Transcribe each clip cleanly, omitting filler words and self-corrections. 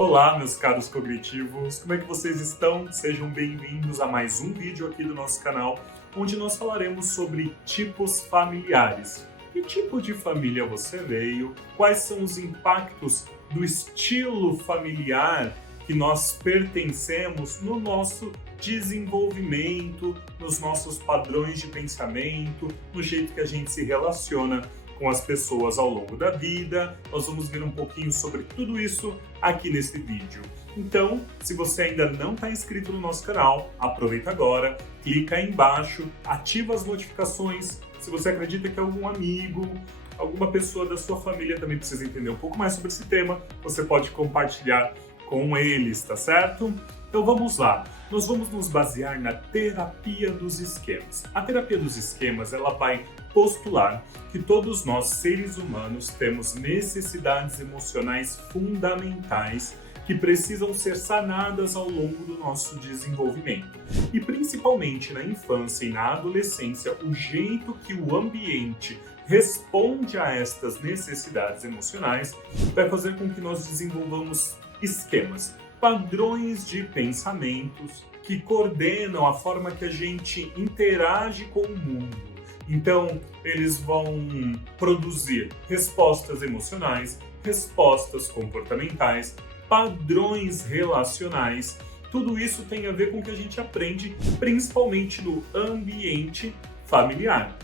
Olá, meus caros cognitivos, como é que vocês estão? Sejam bem-vindos a mais um vídeo aqui do nosso canal, onde nós falaremos sobre tipos familiares. Que tipo de família você veio? Quais são os impactos do estilo familiar que nós pertencemos no nosso desenvolvimento, nos nossos padrões de pensamento, no jeito que a gente se relaciona com as pessoas ao longo da vida. Nós vamos ver um pouquinho sobre tudo isso aqui nesse vídeo. Então, se você ainda não está inscrito no nosso canal, aproveita agora, clica aí embaixo, ativa as notificações. Se você acredita que algum amigo, alguma pessoa da sua família também precisa entender um pouco mais sobre esse tema, você pode compartilhar com eles, tá certo? Então vamos lá, nós vamos nos basear na terapia dos esquemas. A terapia dos esquemas, ela vai postular que todos nós, seres humanos, temos necessidades emocionais fundamentais que precisam ser sanadas ao longo do nosso desenvolvimento. E principalmente na infância e na adolescência, o jeito que o ambiente responde a estas necessidades emocionais vai fazer com que nós desenvolvamos esquemas, padrões de pensamentos que coordenam a forma que a gente interage com o mundo. Então, eles vão produzir respostas emocionais, respostas comportamentais, padrões relacionais. Tudo isso tem a ver com o que a gente aprende, principalmente no ambiente familiar.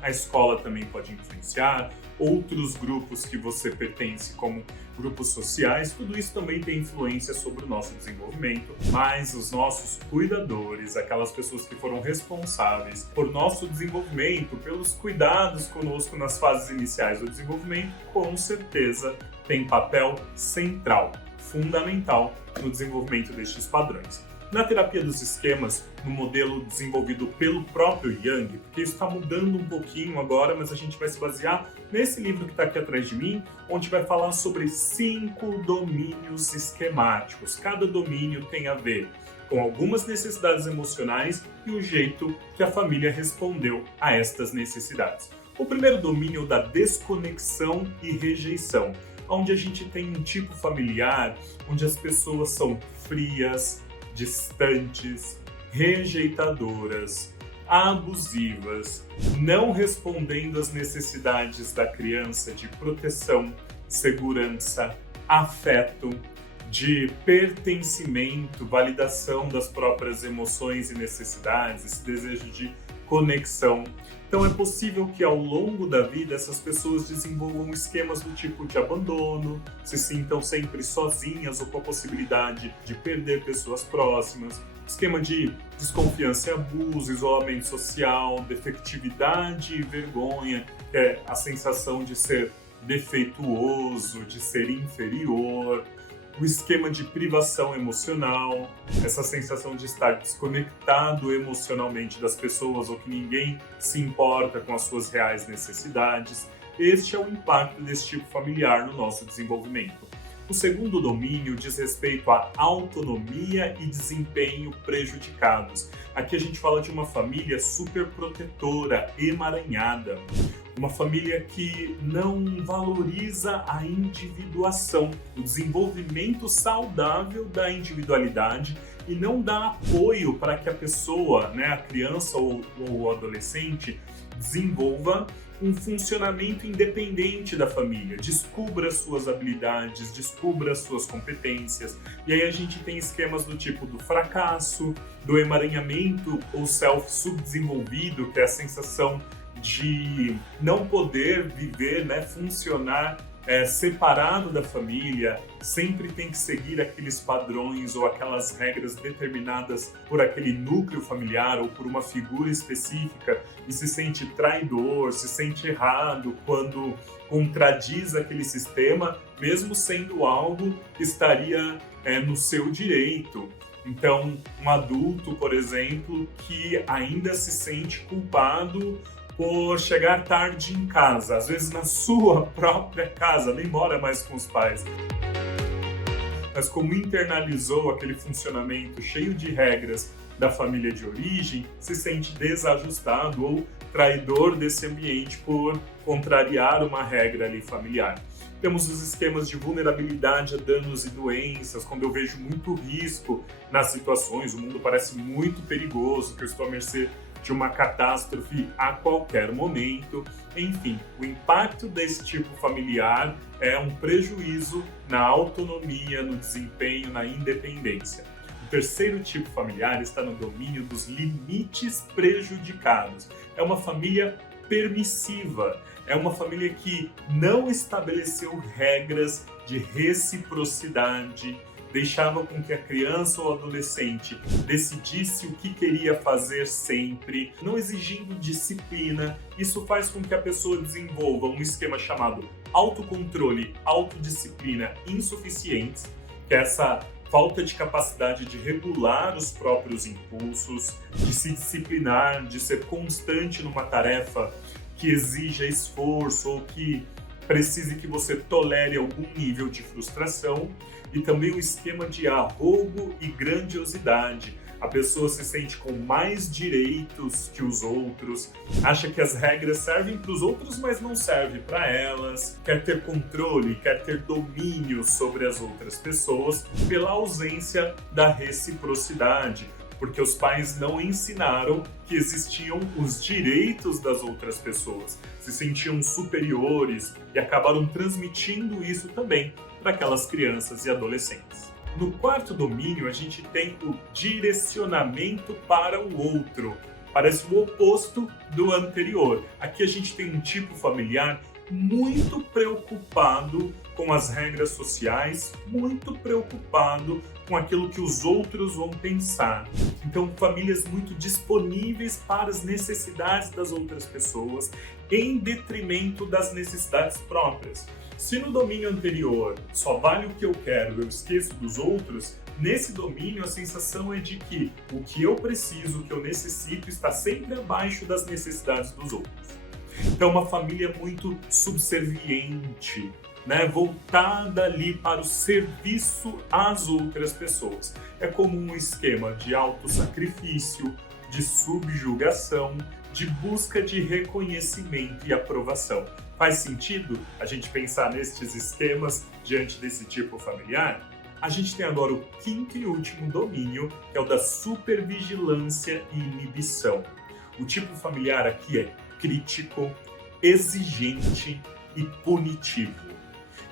A escola também pode influenciar, outros grupos que você pertence, como grupos sociais, tudo isso também tem influência sobre o nosso desenvolvimento, mas os nossos cuidadores, aquelas pessoas que foram responsáveis por nosso desenvolvimento, pelos cuidados conosco nas fases iniciais do desenvolvimento, com certeza tem papel central, fundamental no desenvolvimento destes padrões. Na terapia dos esquemas, no modelo desenvolvido pelo próprio Jung, porque isso está mudando um pouquinho agora, mas a gente vai se basear nesse livro que está aqui atrás de mim, onde vai falar sobre 5 domínios esquemáticos. Cada domínio tem a ver com algumas necessidades emocionais e o jeito que a família respondeu a estas necessidades. O primeiro domínio é o da desconexão e rejeição, onde a gente tem um tipo familiar, onde as pessoas são frias, distantes, rejeitadoras, abusivas, não respondendo às necessidades da criança de proteção, segurança, afeto, de pertencimento, validação das próprias emoções e necessidades, esse desejo de conexão. Então é possível que ao longo da vida essas pessoas desenvolvam esquemas do tipo de abandono, se sintam sempre sozinhas ou com a possibilidade de perder pessoas próximas, esquema de desconfiança e abuso, isolamento social, defectividade e vergonha, que é a sensação de ser defeituoso, de ser inferior, o esquema de privação emocional, essa sensação de estar desconectado emocionalmente das pessoas ou que ninguém se importa com as suas reais necessidades. Este é o impacto desse tipo familiar no nosso desenvolvimento. O segundo domínio diz respeito à autonomia e desempenho prejudicados. Aqui a gente fala de uma família super protetora, emaranhada. Uma família que não valoriza a individuação, o desenvolvimento saudável da individualidade e não dá apoio para que a pessoa, a criança ou o adolescente, desenvolva um funcionamento independente da família, descubra suas habilidades, descubra suas competências. E aí a gente tem esquemas do tipo do fracasso, do emaranhamento ou self-subdesenvolvido, que é a sensação de não poder viver, funcionar separado da família, sempre tem que seguir aqueles padrões ou aquelas regras determinadas por aquele núcleo familiar ou por uma figura específica e se sente traidor, se sente errado quando contradiz aquele sistema, mesmo sendo algo que estaria no seu direito. Então, um adulto, por exemplo, que ainda se sente culpado por chegar tarde em casa, às vezes na sua própria casa, nem mora mais com os pais. Mas como internalizou aquele funcionamento cheio de regras da família de origem, se sente desajustado ou traidor desse ambiente por contrariar uma regra ali familiar. Temos os esquemas de vulnerabilidade a danos e doenças, quando eu vejo muito risco nas situações, o mundo parece muito perigoso, que eu estou à mercê de uma catástrofe a qualquer momento. Enfim, o impacto desse tipo familiar é um prejuízo na autonomia, no desempenho, na independência. O terceiro tipo familiar está no domínio dos limites prejudicados. É uma família permissiva, é uma família que não estabeleceu regras de reciprocidade, deixava com que a criança ou adolescente decidisse o que queria fazer sempre, não exigindo disciplina. Isso faz com que a pessoa desenvolva um esquema chamado autocontrole, autodisciplina insuficientes, que é essa falta de capacidade de regular os próprios impulsos, de se disciplinar, de ser constante numa tarefa que exija esforço ou que precise que você tolere algum nível de frustração, e também o esquema de arrogo e grandiosidade. A pessoa se sente com mais direitos que os outros, acha que as regras servem para os outros, mas não servem para elas, quer ter controle, quer ter domínio sobre as outras pessoas pela ausência da reciprocidade, porque os pais não ensinaram que existiam os direitos das outras pessoas, se sentiam superiores e acabaram transmitindo isso também para aquelas crianças e adolescentes. No quarto domínio, a gente tem o direcionamento para o outro. Parece o oposto do anterior. Aqui a gente tem um tipo familiar muito preocupado com as regras sociais, muito preocupado com aquilo que os outros vão pensar. Então, famílias muito disponíveis para as necessidades das outras pessoas, em detrimento das necessidades próprias. Se no domínio anterior só vale o que eu quero, eu esqueço dos outros, nesse domínio a sensação é de que o que eu preciso, o que eu necessito, está sempre abaixo das necessidades dos outros. Então, uma família muito subserviente, voltada ali para o serviço às outras pessoas. É como um esquema de autossacrifício, de subjugação, de busca de reconhecimento e aprovação. Faz sentido a gente pensar nestes esquemas diante desse tipo familiar? A gente tem agora o quinto e último domínio, que é o da supervigilância e inibição. O tipo familiar aqui é crítico, exigente e punitivo.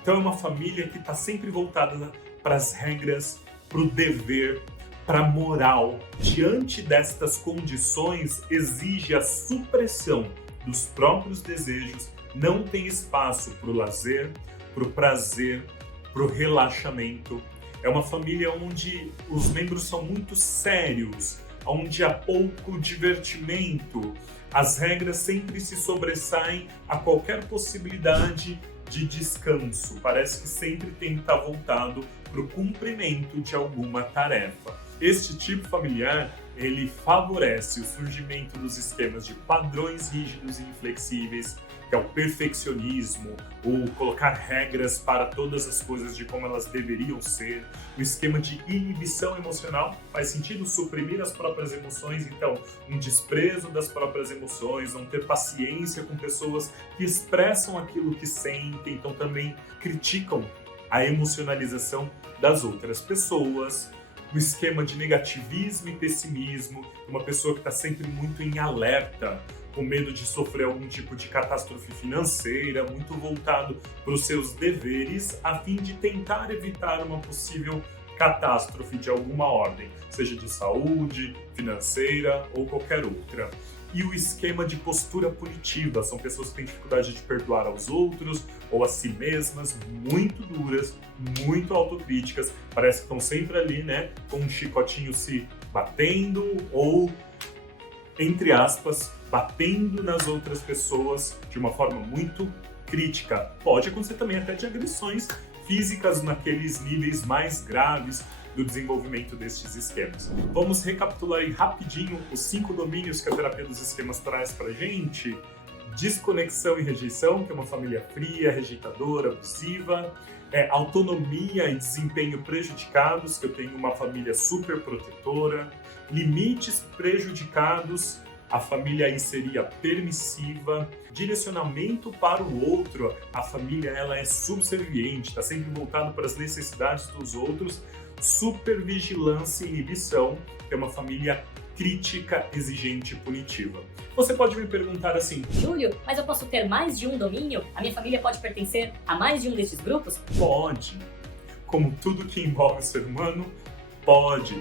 Então é uma família que está sempre voltada para as regras, para o dever, para a moral. Diante destas condições, exige a supressão dos próprios desejos, não tem espaço para o lazer, para o prazer, para o relaxamento. É uma família onde os membros são muito sérios, onde há pouco divertimento. As regras sempre se sobressaem a qualquer possibilidade de descanso. Parece que sempre tem que estar voltado para o cumprimento de alguma tarefa. Este tipo familiar, ele favorece o surgimento dos esquemas de padrões rígidos e inflexíveis, que é o perfeccionismo, ou colocar regras para todas as coisas de como elas deveriam ser. O esquema de inibição emocional faz sentido suprimir as próprias emoções, então um desprezo das próprias emoções, não ter paciência com pessoas que expressam aquilo que sentem, então também criticam a emocionalização das outras pessoas. O esquema de negativismo e pessimismo, uma pessoa que está sempre muito em alerta, com medo de sofrer algum tipo de catástrofe financeira, muito voltado para os seus deveres, a fim de tentar evitar uma possível catástrofe de alguma ordem, seja de saúde, financeira ou qualquer outra. E o esquema de postura punitiva, são pessoas que têm dificuldade de perdoar aos outros ou a si mesmas, muito duras, muito autocríticas, parece que estão sempre ali, com um chicotinho se batendo ou, entre aspas, batendo nas outras pessoas de uma forma muito crítica. Pode acontecer também até de agressões físicas naqueles níveis mais graves do desenvolvimento destes esquemas. Vamos recapitular aí rapidinho os 5 domínios que a terapia dos esquemas traz pra gente. Desconexão e rejeição, que é uma família fria, rejeitadora, abusiva. Autonomia e desempenho prejudicados, que eu tenho uma família super protetora. Limites prejudicados, A família aí seria permissiva, direcionamento para o outro. A família ela é subserviente, está sempre voltado para as necessidades dos outros. Supervigilância e inibição, que é uma família crítica, exigente e punitiva. Você pode me perguntar assim: Júlio, mas eu posso ter mais de um domínio? A minha família pode pertencer a mais de um desses grupos? pode. Como tudo que envolve o ser humano, pode.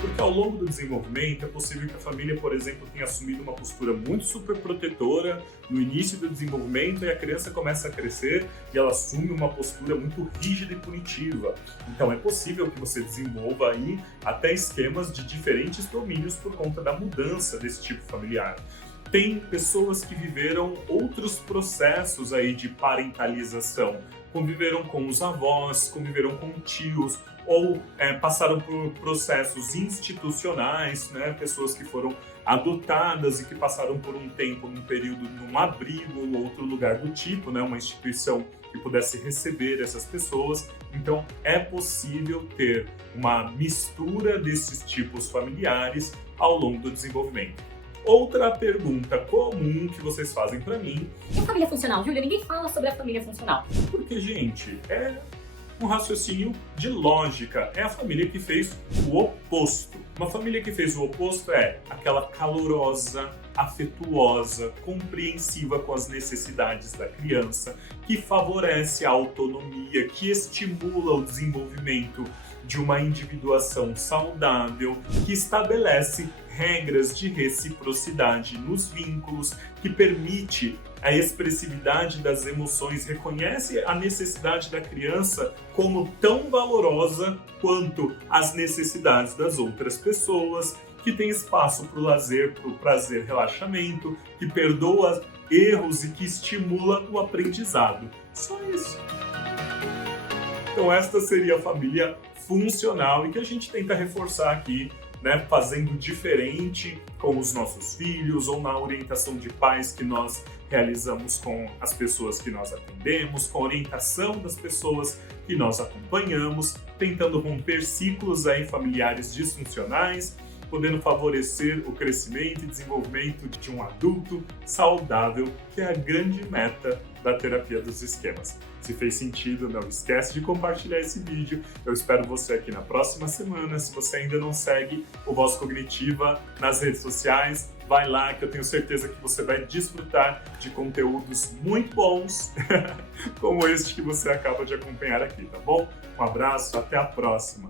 Porque ao longo do desenvolvimento é possível que a família, por exemplo, tenha assumido uma postura muito superprotetora no início do desenvolvimento e a criança começa a crescer e ela assume uma postura muito rígida e punitiva. Então é possível que você desenvolva aí até esquemas de diferentes domínios por conta da mudança desse tipo familiar. Tem pessoas que viveram outros processos aí de parentalização, conviveram com os avós, conviveram com tios, ou passaram por processos institucionais, né? Pessoas que foram adotadas e que passaram por um tempo, num período, num abrigo ou outro lugar do tipo, né? Uma instituição que pudesse receber essas pessoas. Então, é possível ter uma mistura desses tipos familiares ao longo do desenvolvimento. Outra pergunta comum que vocês fazem para mim: E a família funcional, Júlio? Ninguém fala sobre a família funcional. porque, gente, é um raciocínio de lógica. É a família que fez o oposto. Uma família que fez o oposto é aquela calorosa, afetuosa, compreensiva com as necessidades da criança, que favorece a autonomia, que estimula o desenvolvimento de uma individuação saudável, que estabelece regras de reciprocidade nos vínculos, que permite a expressividade das emoções, reconhece a necessidade da criança como tão valorosa quanto as necessidades das outras pessoas, que tem espaço para o lazer, para o prazer, relaxamento, que perdoa erros e que estimula o aprendizado. Só isso. Então esta seria a família funcional e que a gente tenta reforçar aqui, né, fazendo diferente com os nossos filhos ou na orientação de pais que nós realizamos com as pessoas que nós atendemos, com a orientação das pessoas que nós acompanhamos, tentando romper ciclos aí familiares disfuncionais, podendo favorecer o crescimento e desenvolvimento de um adulto saudável, que é a grande meta da terapia dos esquemas. Se fez sentido, não esquece de compartilhar esse vídeo. Eu espero você aqui na próxima semana. Se você ainda não segue o Voz Cognitiva nas redes sociais, vai lá que eu tenho certeza que você vai desfrutar de conteúdos muito bons, como este que você acaba de acompanhar aqui, tá bom? Um abraço, até a próxima!